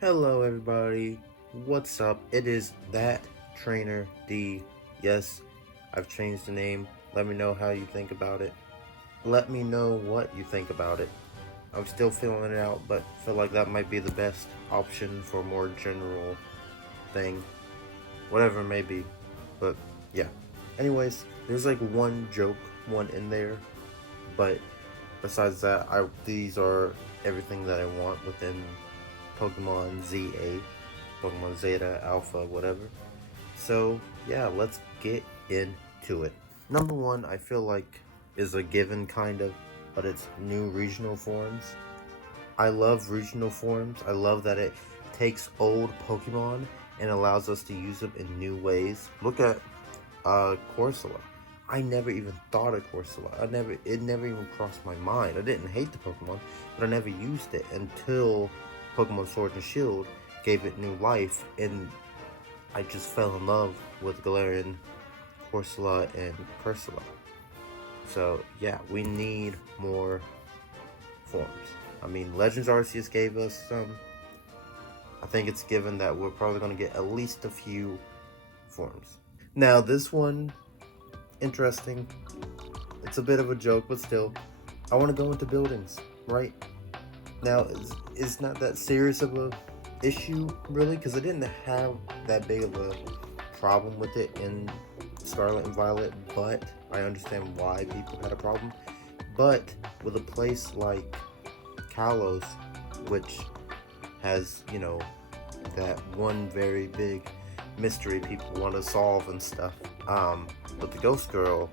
Hello everybody, what's up? It is that trainer D. Yes, I've changed the name. Let me know how you think about it. Let me know what you think about it. I'm still feeling it out, but feel like that might be the best option for a more general thing. Whatever it may be. But yeah. Anyways, there's like one joke one in there, but besides that, these are everything that I want within Pokemon ZA, Pokemon Zeta, Alpha, whatever. So, yeah, let's get into it. Number one, I feel like is a given kind of, but it's new regional forms. I love regional forms. I love that it takes old Pokemon and allows us to use them in new ways. Look at Corsola. I never even thought of Corsola. It never even crossed my mind. I didn't hate the Pokemon, but I never used it until Pokemon Sword and Shield gave it new life, and I just fell in love with Galarian, Corsola, and Cursola. So yeah, we need more forms. I mean, Legends Arceus gave us some. I think it's given that we're probably going to get at least a few forms. Now, this one, interesting. It's a bit of a joke, but still, I want to go into buildings, right? Now, it's not that serious of a issue, really, because I didn't have that big of a problem with it in Scarlet and Violet, but I understand why people had a problem. But with a place like Kalos, which has, that one very big mystery people want to solve and stuff, with the Ghost Girl,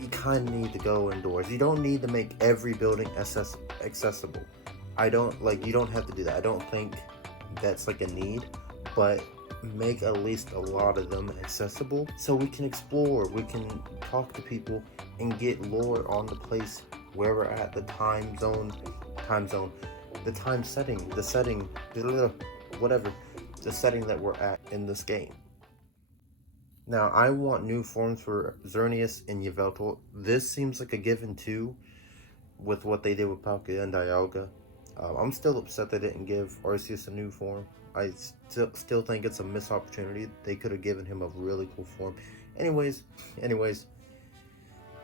you kind of need to go indoors. You don't need to make every building accessible. You don't have to do that. I don't think that's like a need, but make at least a lot of them accessible so we can explore, we can talk to people and get lore on the place where we're at, the time zone, the time setting, the setting, whatever, the setting that we're at in this game. Now, I want new forms for Xerneas and Yveltal. This seems like a given too, with what they did with Palkia and Dialga. I'm still upset they didn't give Arceus a new form. I still think it's a missed opportunity. They could have given him a really cool form. Anyways,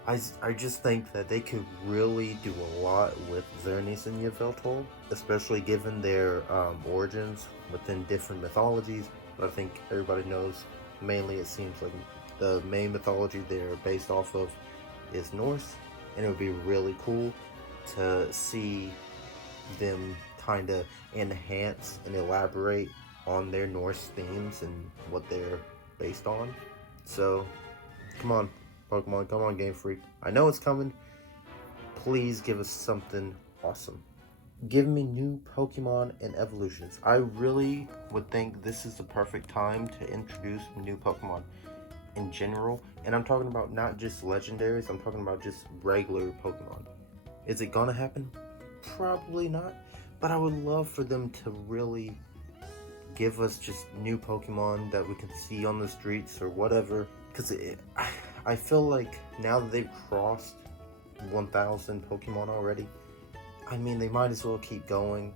I just think that they could really do a lot with Xerneas and Yveltal, especially given their origins within different mythologies. But I think everybody knows, mainly it seems like the main mythology they're based off of is Norse, and it would be really cool to see them kind of enhance and elaborate on their Norse themes and what they're based on. So, come on, Pokemon, come on, Game Freak. I know it's coming. Please give us something awesome. Give me new Pokemon and evolutions. I really would think this is the perfect time to introduce new Pokemon in general. And I'm talking about not just legendaries, I'm talking about just regular Pokemon. Is it gonna happen? Probably not. But I would love for them to really give us just new Pokemon that we can see on the streets or whatever. Because I feel like now that they've crossed 1,000 Pokemon already, I mean, they might as well keep going.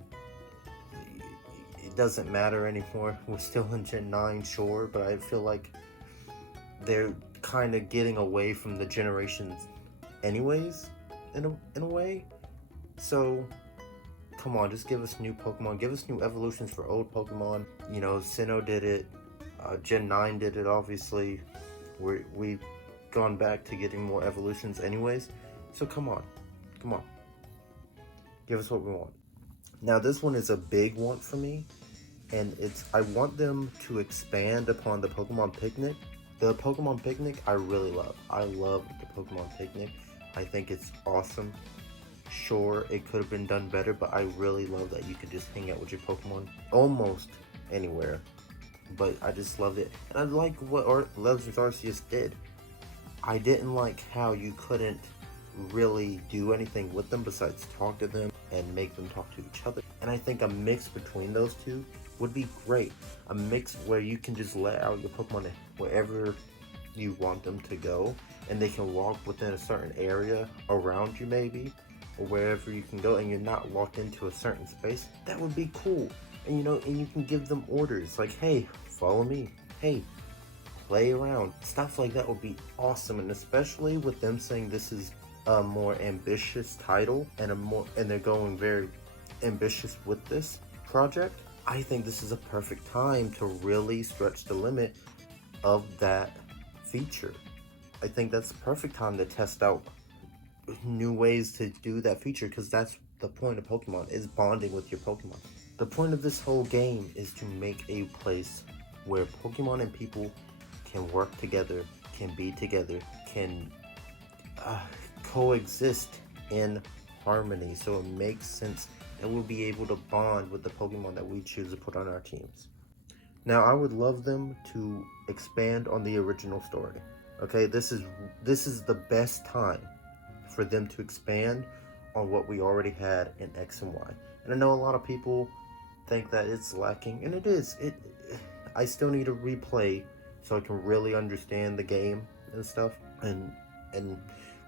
It doesn't matter anymore. We're still in Gen 9, sure, but I feel like they're kind of getting away from the generations anyways, in a way. So, come on, just give us new Pokemon. Give us new evolutions for old Pokemon. You know, Sinnoh did it. Gen 9 did it, obviously. We've gone back to getting more evolutions anyways. So, come on. Give us what we want. Now, this one is a big want for me, and I want them to expand upon the Pokemon Picnic. The Pokemon Picnic I really love. I love the Pokemon Picnic. I think it's awesome. Sure, it could have been done better, but I really love that you could just hang out with your Pokemon almost anywhere. But I just loved it. And I like what Legends Arceus did. I didn't like how you couldn't really do anything with them besides talk to them and make them talk to each other. And I think a mix between those two would be great. A mix where you can just let out your Pokemon wherever you want them to go, and they can walk within a certain area around you maybe, or wherever you can go, and you're not locked into a certain space. That would be cool. And and you can give them orders like, hey, follow me. Hey, play around. Stuff like that would be awesome. And especially with them saying this is a more ambitious title and they're going very ambitious with this project, I think this is a perfect time to really stretch the limit of that feature. I think that's the perfect time to test out new ways to do that feature, because that's the point of Pokemon, is bonding with your Pokemon. The point of this whole game is to make a place where Pokemon and people can work together, can be together, can coexist in harmony. So it makes sense that we'll be able to bond with the Pokemon that we choose to put on our teams. Now, I would love them to expand on the original story. Okay, this is the best time for them to expand on what we already had in X and Y. And I know a lot of people think that it's lacking, and it is. I still need to replay so I can really understand the game and stuff, and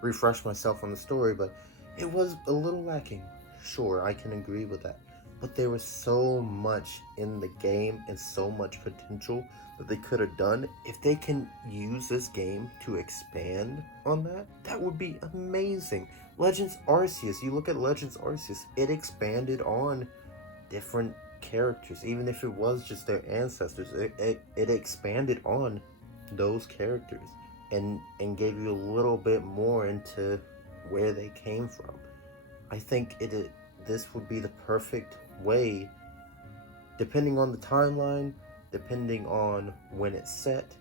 refresh myself on the story, but it was a little lacking. Sure, I can agree with that. But there was so much in the game and so much potential that they could have done. If they can use this game to expand on that, that would be amazing. Legends Arceus, you look at Legends Arceus, it expanded on different characters. Even if it was just their ancestors, it expanded on those characters and gave you a little bit more into where they came from. I think this would be the perfect way, depending on the timeline, depending on when it's set.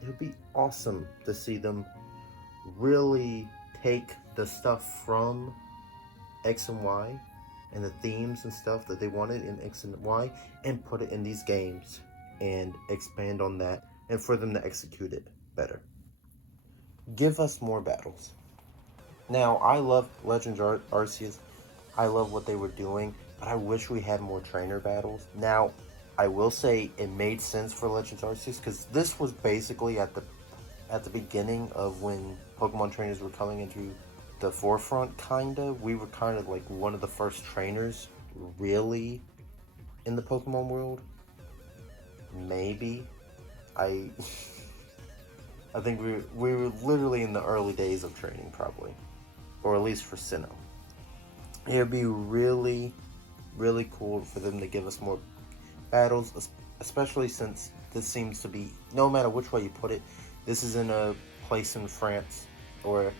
It would be awesome to see them really take the stuff from X and Y and the themes and stuff that they wanted in X and Y and put it in these games and expand on that, and for them to execute it better. Give us more battles. Now, I love Legends Arceus. I love what they were doing, but I wish we had more trainer battles. Now, I will say it made sense for Legends Arceus, because this was basically at the beginning of when Pokemon trainers were coming into the forefront, kinda. We were kind of like one of the first trainers, really, in the Pokemon world. Maybe. I think we were literally in the early days of training, probably. Or at least for Sinnoh. It would be really, really cool for them to give us more battles, especially since this seems to be, no matter which way you put it, this is in a place in France, or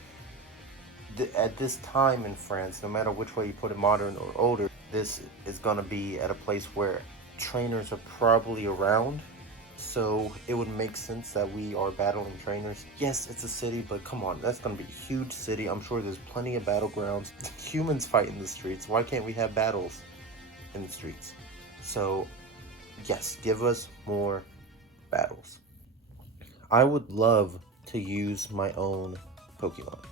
at this time in France, no matter which way you put it, modern or older, this is going to be at a place where trainers are probably around. So it would make sense that we are battling trainers. Yes, it's a city, but come on, that's going to be a huge city. I'm sure there's plenty of battlegrounds. Humans fight in the streets. Why can't we have battles in the streets? So, yes, give us more battles. I would love to use my own Pokemon.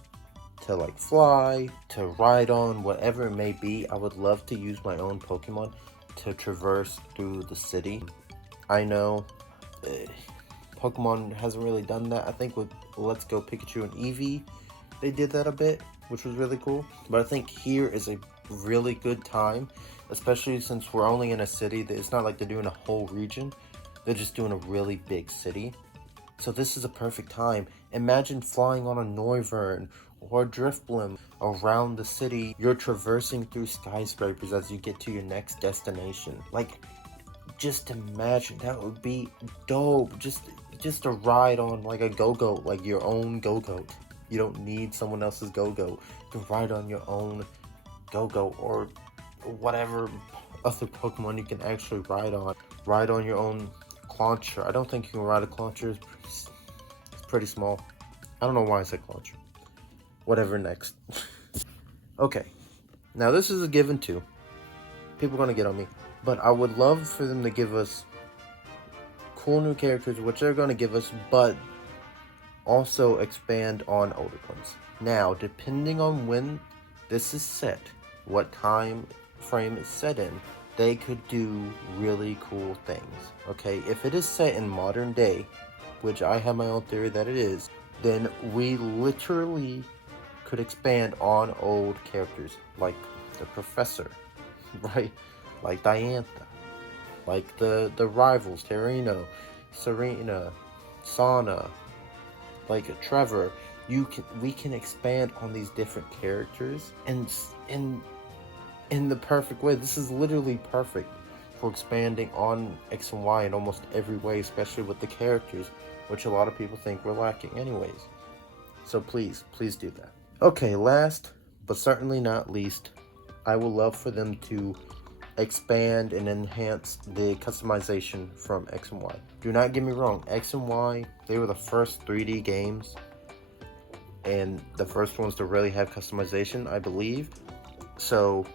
To like fly, to ride on, whatever it may be. I would love to use my own Pokemon to traverse through the city. I know Pokemon hasn't really done that. I think with Let's Go Pikachu and Eevee, they did that a bit, which was really cool. But I think here is a really good time, especially since we're only in a city. It's not like they're doing a whole region. They're just doing a really big city. So this is a perfect time. Imagine flying on a Noivern or a Drifblim around the city. You're traversing through skyscrapers as you get to your next destination. Like, just imagine, that would be dope. Just a ride on like a Go-Goat, like your own Go-Goat. You don't need someone else's Go-Goat. You can ride on your own Go-Goat or whatever other Pokemon you can actually ride on. Ride on your own Clauncher. I don't think you can ride a Clauncher. It's pretty small. I don't know why I said Clauncher. Whatever, next. Okay. Now this is a given too. People are gonna get on me. But I would love for them to give us cool new characters, which they're going to give us, but also expand on older ones. Now, depending on when this is set, what time frame it's set in, they could do really cool things. Okay, if it is set in modern day, which I have my own theory that it is, then we literally could expand on old characters, like the Professor, right? Like Diantha, like the rivals, Serena, Sana, like Trevor. We can expand on these different characters and in the perfect way. This is literally perfect for expanding on X and Y in almost every way, especially with the characters, which a lot of people think we're lacking anyways. So please do that. Okay, last but certainly not least, I would love for them to expand and enhance the customization from X and Y. Do not get me wrong, X and Y, they were the first 3D games and the first ones to really have customization, I believe. So,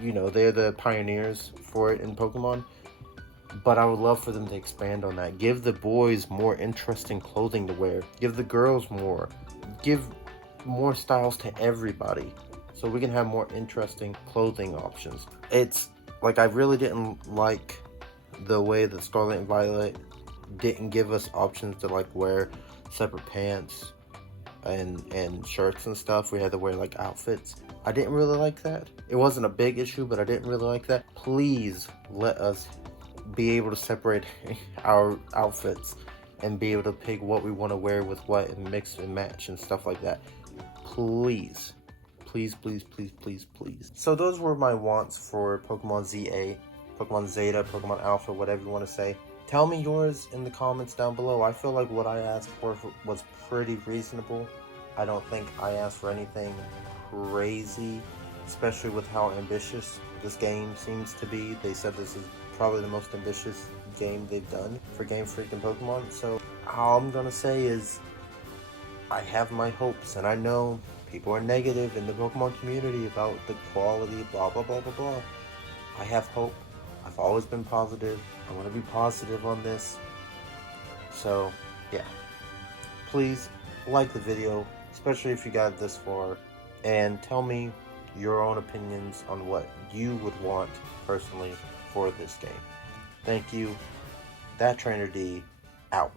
you know, they're the pioneers for it in Pokemon. But I would love for them to expand on that. Give the boys more interesting clothing to wear. Give the girls more. Give more styles to everybody, so we can have more interesting clothing options. It's like I really didn't like the way that Scarlet and Violet didn't give us options to like wear separate pants and shirts and stuff. We had to wear like outfits. I didn't really like that. It wasn't a big issue, but I didn't really like that. Please let us be able to separate our outfits and be able to pick what we want to wear with what and mix and match and stuff like that. Please. So those were my wants for Pokemon ZA, Pokemon Zeta, Pokemon Alpha, whatever you want to say. Tell me yours in the comments down below. I feel like what I asked for was pretty reasonable. I don't think I asked for anything crazy, especially with how ambitious this game seems to be. They said this is probably the most ambitious game they've done for Game Freak and Pokemon. So all I'm gonna say is I have my hopes, and I know people are negative in the Pokemon community about the quality, blah blah blah blah blah. I have hope. I've always been positive. I want to be positive on this. So yeah, please like the video, especially if you got this far, and tell me your own opinions on what you would want personally for this game. Thank you. That Trainer D out.